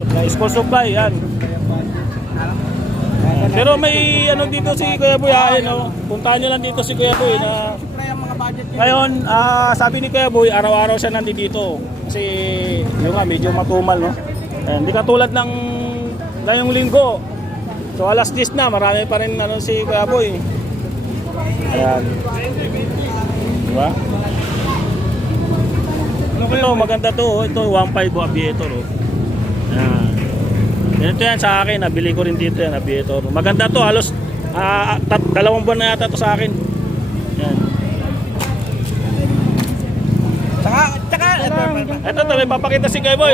School supply, yan. Pero may ano dito si Kuya Boy, no? Puntahan nyo lang dito si Kuya Boy na ngayon, sabi ni Kuya Boy, araw-araw siya nandito kasi yung nga medyo matumal, no? Hindi katulad ng ngayong linggo. So alas 10 na, marami pa rin ano si Kuya Boy. Ayan. Diba? Ito, maganda to. Ito, 1.5 Aviator. Ayan. Ito yan sa akin. Nabili ko rin dito yan, Aviator. Maganda to. Halos 2 buwan na yata to sa akin. Ayan. Ito to, may papakita si Kuya Boy.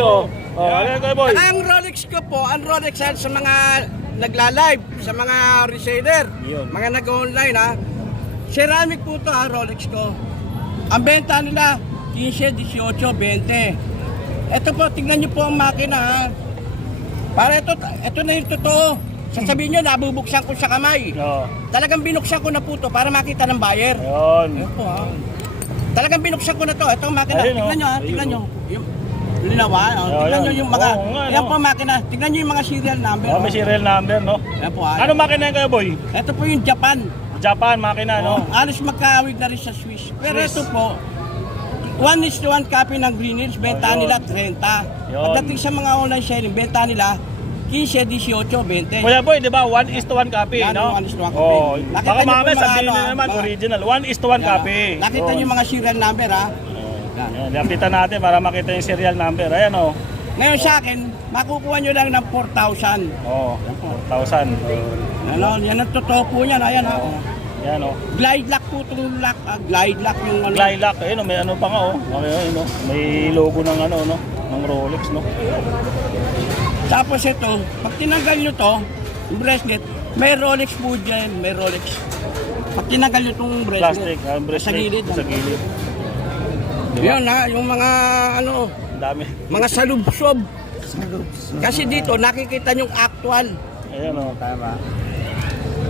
Ano Kuya Boy? Ang Rolex ko po, ang Rolex sa mga nagla-live, sa mga reseller, mga nag-online ceramic po to Rolex ko. Ang benta nila 15, 18, 20. Ito po, tingnan nyo po ang makina Para ito na yung totoo. Sasabihin nyo, nabubuksan ko sa kamay. Talagang binuksan ko na po to para makita ng buyer. Ayun po Talagang binuksan ko na to. Ito ang makina. Tingnan nyo tingnan nyo. Yung linawa. Tingnan nyo yung mga, yan po ang makina. Tingnan nyo yung mga serial number. May serial number, no? Yan po Ano makina yung Kuya Boy? Ito po yung Japan. Japan makina, no? Alos magkawig na rin sa Swiss. Pero ito po, 1:1 copy ng Green Hills, benta nila 30. Pagdating sa mga online selling, benta nila 15, 18, 20. Kuya Boy, di ba? 1:1 copy, no? 1:1 copy. Baka mamaya sabihin nyo naman, original. 1:1 copy. Nakita nyo yung mga serial number, Lapitan natin para makita yung serial number. Ayan, Ngayon sa akin, makukuha nyo lang ng 4,000. 4,000. Yan ang totoo po yan. Ayan, Yan, Glide lock po itong lock. Glide lock yung ano. Glide lock. Ayun, may ano pa nga, Okay, may logo ng ano, no? Ng Rolex, no? Tapos ito, pag tinanggal nyo to, yung bracelet, may Rolex po dyan, may Rolex. Pag tinanggal nyo itong bracelet, bracelet sa gilid. Sa gilid. Diba? Yun yung mga ano, dami. mga salubsob. Kasi dito, nakikita nyo actual. Ayan, tama.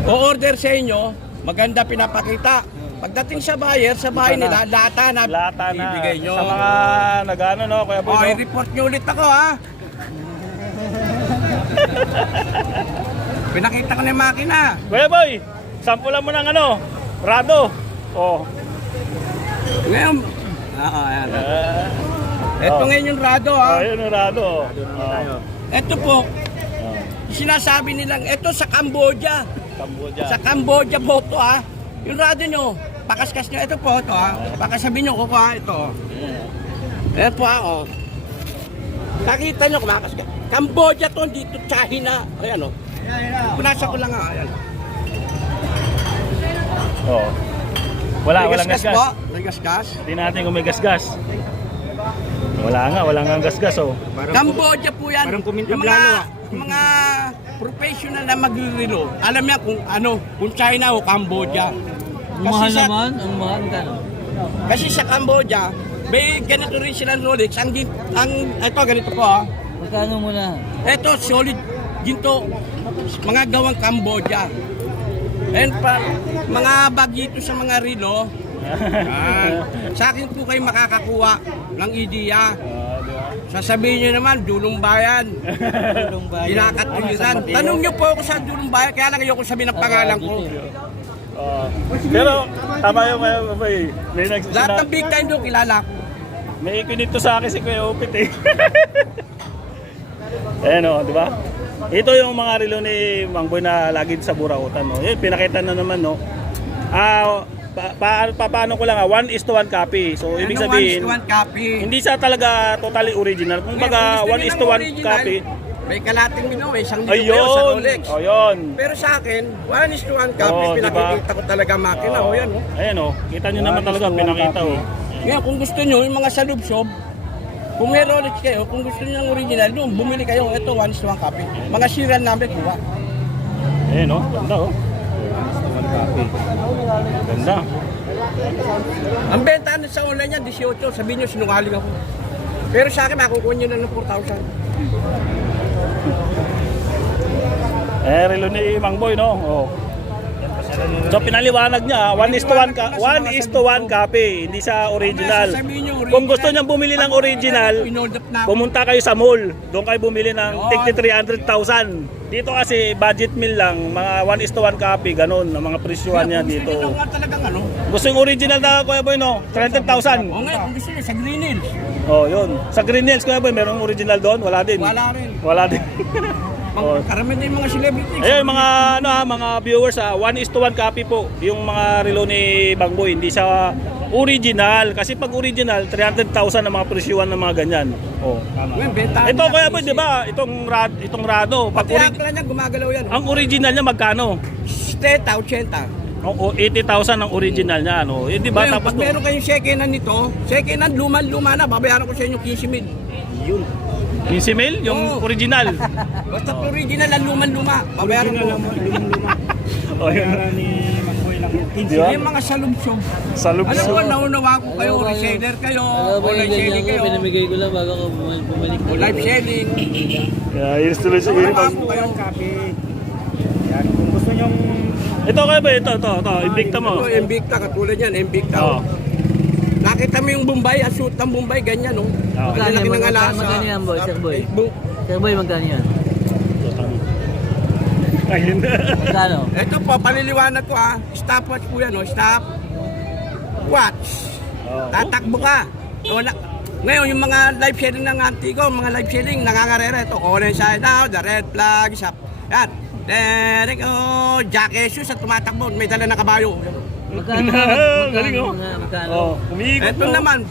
O-order sa inyo, maganda pinapakita. Pagdating sa buyer, sa bahay nila, lata na ibigay nyo. Sa mga nag-ano, no? Kuya Boy, i-report nyo ulit ako, Pinakita ko na yung makina. Kuya Boy, sampulan mo ng ano? Rado. Ngayon, ayan. Ito ngayon yung Rado, Ayun yung Rado. Ito po, sinasabi nilang, ito sa Cambodia. Sa Cambodia po ito, Yung Rado nyo, pakaskas nyo, ito po ito, Pakasabi nyo, kukuha ito. Ayan po, Nakita nyo, kumakaskas. Cambodia to, dito, China. Ayan, Punasa ko lang, ayan. Walang gasgas. gasgas. May gasgas. Hindi natin kung may gasgas. Wala nga gasgas, Cambodia po yan. Parang Yung mga professional na magre-relo. Alam niya kung China o Cambodia. Mahal naman, ang mahal ka. Kasi sa Cambodia, may ganito rin silang Rolex. Ito ganito po, Magkano muna? Ito solid ginto. Mga gawang Cambodia. And pa, mga bagito sa mga relo. Sa akin po kayo makakakuha ng ideya. Sasabihin nyo naman, Dulong Bayan. Kinakatuliran. Tanong nyo po ako sa Dulong Bayan, kaya lang ayoko sabihin ng pangalan ko. Pero tama yung may Lahat ng big time doon kilala ko. may ikinito sa akin si Kuya Upit Ayan di ba? Ito yung mga relo ni Mang Boy na lagi sa Burautan, Yun, pinakita na naman, paano ko lang 1:1 copy. So ibig sabihin 1:1 copy. hindi siya talaga totally original. Kung baga 1:1 copy. May kalating isang milyon sa Rolex. Pero sa akin, 1:1 copy, pinakikita ko talaga makina. Yan, Ayan, kita nyo naman talaga pinakita, Ngayon, kung gusto nyo, yung mga salubsob, kung may Rolex kayo, kung gusto nyo ng original, doon, bumili kayo. Ito, 1:1 copy. Mga serial number, kuha. Ayan, ganda, 1:1 copy. Ganda. Ang benta sa online niya, 18. Sabihin nyo, sinungaling ako. Pero sa akin, makukuha nyo na ng 4,000. Relo ni Mang Boy, So pinaliwanag niya, 1:1 copy, hindi sa original. Sasabihin niyo, original. Kung gusto niyang bumili ng original, Inold up na ako. pumunta kayo sa mall. Doon kayo bumili ng tigti 300,000. Dito kasi budget meal lang, mga 1:1 copy, ganun, ang mga presyuhan niya dito. Gusto niyo nga talagang ano? Gusto yung original na Kuya Boy, no? 300,000. O nga, kung gusto niyo, sa Green Hills. Oh, yun. Sa Green Hills, Kuya Boy, merong original doon? Wala din. Wala rin. Wala din. Oh. Karamihan din yung mga celebrities. Ayun, mga ano ha, mga viewers, 1:1 copy po yung mga relo ni Bang Boy, hindi siya original kasi pag original 300,000 ang mga presyuhan ng mga ganyan. Oh, tama. Ngayon, bentahan Ito niya, Kuya Boy, easy. 'di ba? Itong Rado, pag Pati akla niya, gumagalaw yan. ang original niya magkano? Steta, 80. O 80,000 ang original niya, ano? Eh, 'di ba? Ngayon, Tapos pag meron kayong second hand nito, second hand, luma na, babayaran ko sa inyo 15,000. yun. 15 mil yung Oo. original. Basta original ang luma, babayaran ko. Oh, yun. Di ba? Yung mga salubsong. Sa Alam lubso. ko, naunawa ko kayo, reseller kayo, Alam mo yung online ganyan selling ko, kayo, pinamigay ko lang bago ka bumalik. o live selling. Kaya yun tuloy siguro. Naunawa ko kayo. Yan, kung gusto nyong Ito Kuya Boy, ito, Invicta mo. Ito, Invicta, katulad yan, Invicta. Oh. Nakita mo yung Bombay, ang shoot ng Bombay, ganyan, no? Oo. Ang lalaki ng alasa. Magkano yan, boy, Sir Boy? Facebook. Sir Boy, magkano yan? Ayun. Magkano? Ito po, paliliwanag ko stopwatch po yan, no? Stop. Watch. Oh. Tatakbo ka. So, ngayon, yung mga live selling ng Antigo, mga live selling, nangangarera. Ito, orange side out, the red flag, shop. Yan. Derek, Jack Jesus at tumatakbo. May dala na kabayo. Magkano? Galing, oh. Magkano? Oh, umiikot Ito naman,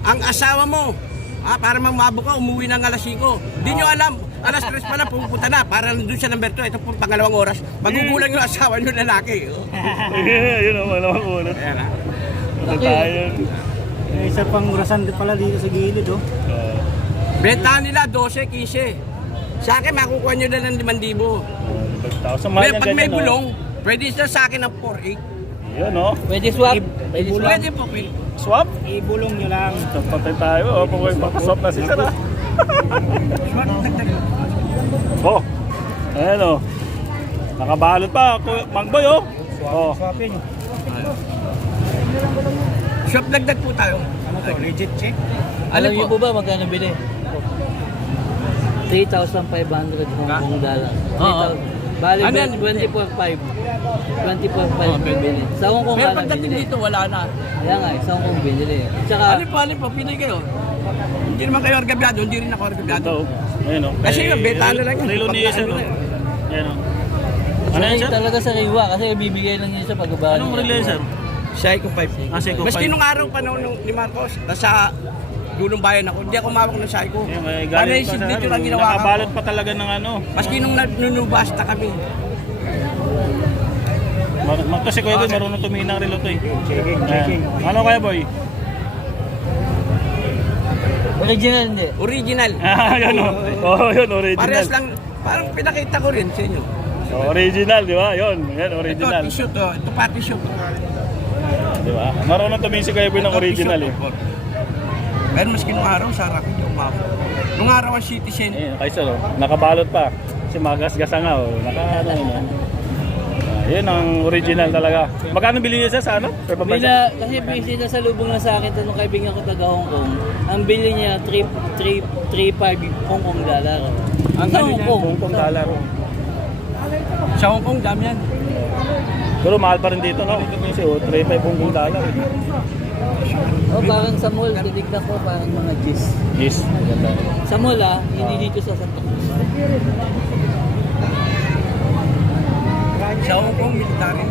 ang asawa mo, para mamabo ka, umuwi ng alas 5. Di nyo alam, alas 3 pa na pupunta na, para doon sa number 2. Ito po, pangalawang oras. Magugulang yung asawa nyo lalaki. Yun ang malawang unat. Ito tayo. may isa pang orasan din pala dito sa gilid, oh. Bentahan nila 12, 15. Sa akin, makukuha nyo na ng 5,000. Sa mahal May, yan pag may ganyan, no? bulong, pwede sila sa akin ng 4,800. Yun, no? Pwede swap? Pwede swap? Pwede po, pwede. Swap? Ibulong nyo lang. Patay tayo. Oh, pag swap na si Sir, ah. Oh, ayan, oh. Nakabalot pa. Mang Boy, oh. Oh. Swapping. Shop dagdag po tayo. Ano to? Legit check? Alam Ano niyo po? po ba magkano bili? 3,500 Hong Kong dollar. Oo. Bali, Ano yan? 24,500. 24,500 bili. Sa Hong Kong Pero ka na pagdating binili. dito, wala na. Kaya nga, sa Hong Kong binili. Tsaka, Alin po, pinay kayo. Hindi naman kayo orgabyado, hindi rin ako orgabyado. Ito. Ayun, oh. Kasi yung beta na lang yan. Relo ni Sir, oh. Ayan, oh. Ano yan, Sorry, Sir? talaga sa Riwa kasi bibigay lang niya sa pagbabali. Anong relo yan, Sir? Psycho 5. Psycho Maski 5. nung araw panahon ni Marcos, nasa dulong bayan ako, hindi ako mawak ng Psycho. Ayun, may Panay galing pa, signature Sir. ang ginawa ko. Nakabalot pa talaga ng ano. Maski nung nunubasta kami. Kasi Kuya Boy, marunong tumingin ng relo to, eh. Checking, checking. Ayan. Ano Kuya Boy? Original hindi. Original. Ah, yun, oh. Oh, yun, original. Parehas lang, parang pinakita ko rin sa inyo. Oh, original, di ba? Yun, yan, Ito, original. t-shirt to. Ito pa t-shirt. Di ba? Marunong tumingin si Kuya Boy ng original, eh. Pero maski nung araw, sarap hindi ako mawak. Nung araw ang citizen, Ayun, kay Sir, oh. Nakabalot pa. Kasi magasgasa nga, oh. Ano, yun. Yun ang original talaga. Magkano bili niya sa ano? Per Bila, kasi busy na sa lubong na sa akin, tanong kaibigan ko taga Hong Kong. Ang bili niya, 3,500 Hong Kong dollar. Ang Sa galing Hong yan, Kong. Hong Kong dollar. sa Hong Kong, dami yan. Pero mahal pa rin dito, no? Kasi, oh, 3,500 Hong Kong dollar. Oh, parang sa mall, titignan ko parang mga G's. Yes. Maganda. Sa mall hindi dito sa Santa Cruz. Sa Hong Kong, military.